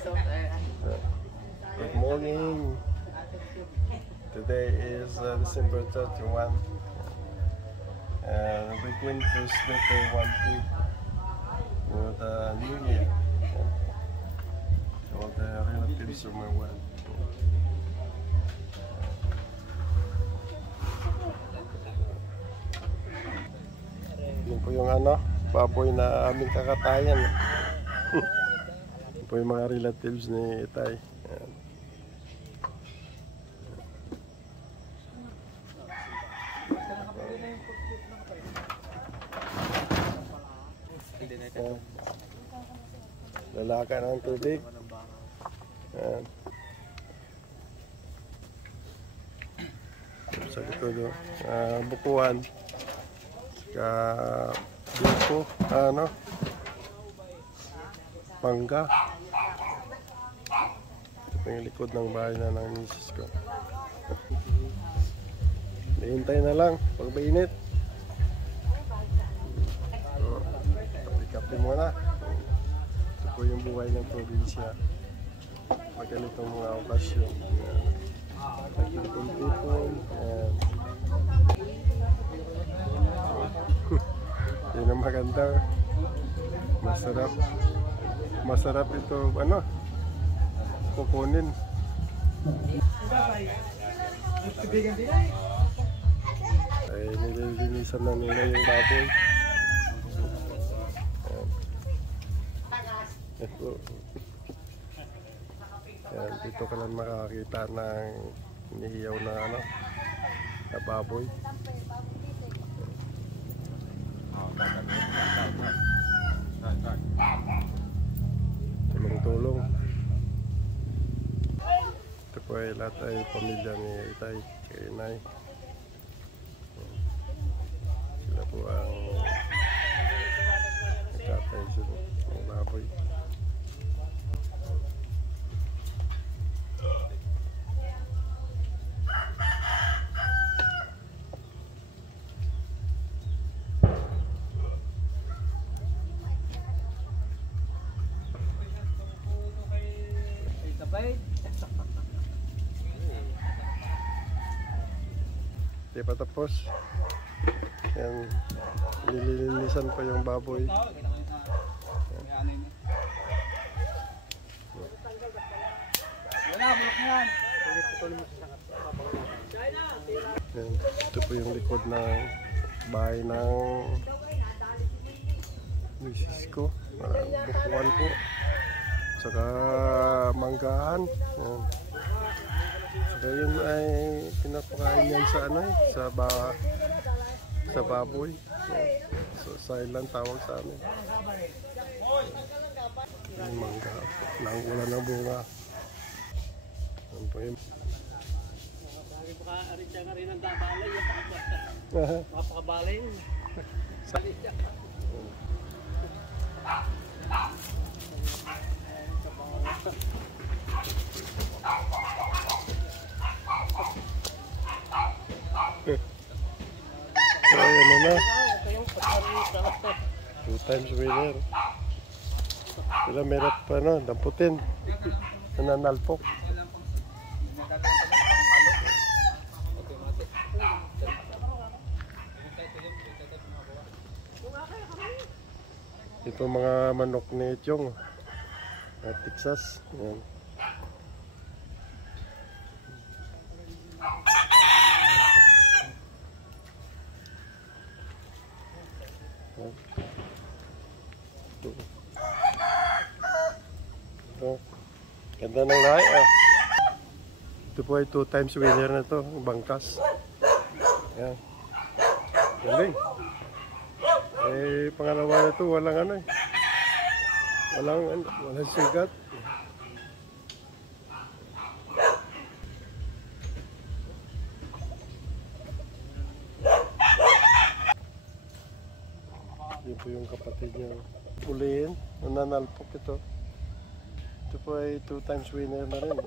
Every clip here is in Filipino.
Good morning. Today is December 31 and we're going to Slipper 1 for the New Year. All the relatives are my well. Yun po yung baboy na aming kakatayan. Yun po yung mga relatives ni Itay. Ayan. Lalaka ng tubig. Ayan. Sa likod bukuan. Buko, mangga. Ito yung likod ng bahay na ng misis ko. Hintay na lang pag mainit. So, kape muna. Ito po yung buhay ng probinsya. Pag ganitong mga okasyon. Nagkitong tipon. Yan ang maganda. Masarap ito kukunin. Ay nililinisan na nila yung baboy. Yan, dito ka lang makakita ng inihiyaw na na baboy. Tulong-tulong. Ito po ay lahat ay pamilya ni Itay, kay Inay. Sila po ang nagkatay sila ng baboy. Di pa tapos. Yan, nililinisan pa yung baboy. Yan, ito po yung likod ng bahay ng misis ko. Bukuan po. Saka manggahan. Yan. Saka yun ay pinapakain yan sa sa baboy. So silent tawag sa amin. Yung mangga. Nangulan ng bunga. Yan po yun. Mapakabalay. Sali siya. Ayan na. 2 times winner. Sila meron pa damputin. Nananalpok. Ito mga manok ni Chong. Texas. Ayan. Ganda ng lahi. Ito po ay 2 times winner na ito, bangkas. Yan. Galing. Pangalawa na ito, walang walang sigat. Ito po yung kapatid niya. Ulihin, nananalpok ito. Ito po ay 2 times winner na rin.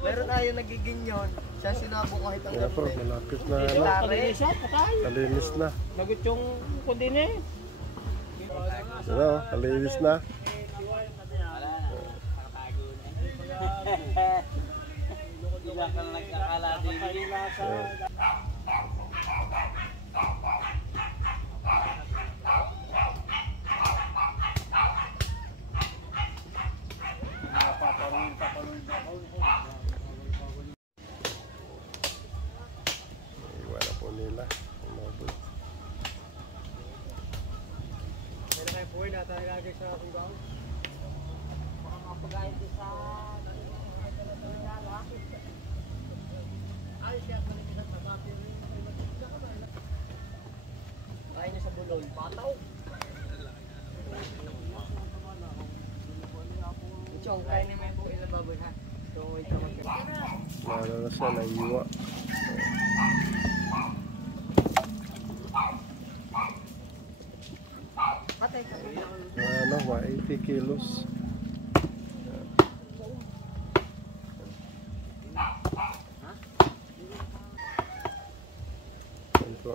Meron tayo nagiging yun. Siya sinabo kahit ang Kaya po, malapit na kalinis na. Nagot yung kundin eh. Kalinis na. Diyan ka na nagkakala din. Iwan na po nila. Umabot. Kaya na kayo po, natalagay sa ating baon. Baka mapagayot din sa... Ay, siya pa rin isang masabi rin. Kaya niya sa bulol, pataw. Chong, kaya niya may buhay na baboy ha. So, wait ka magkakita. Lalo na siya, naiiwa. Patay ka. Ano, 80 kilos. Yan po.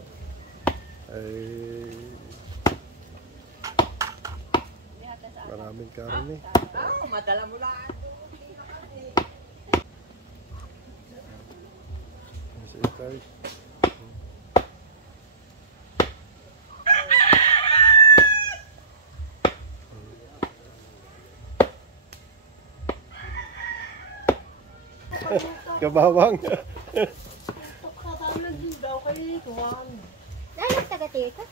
Ay maraming karne. Madala mo lang. Sa itay. Kabawang. Daw kay Tuwan. Dahil taga-tita.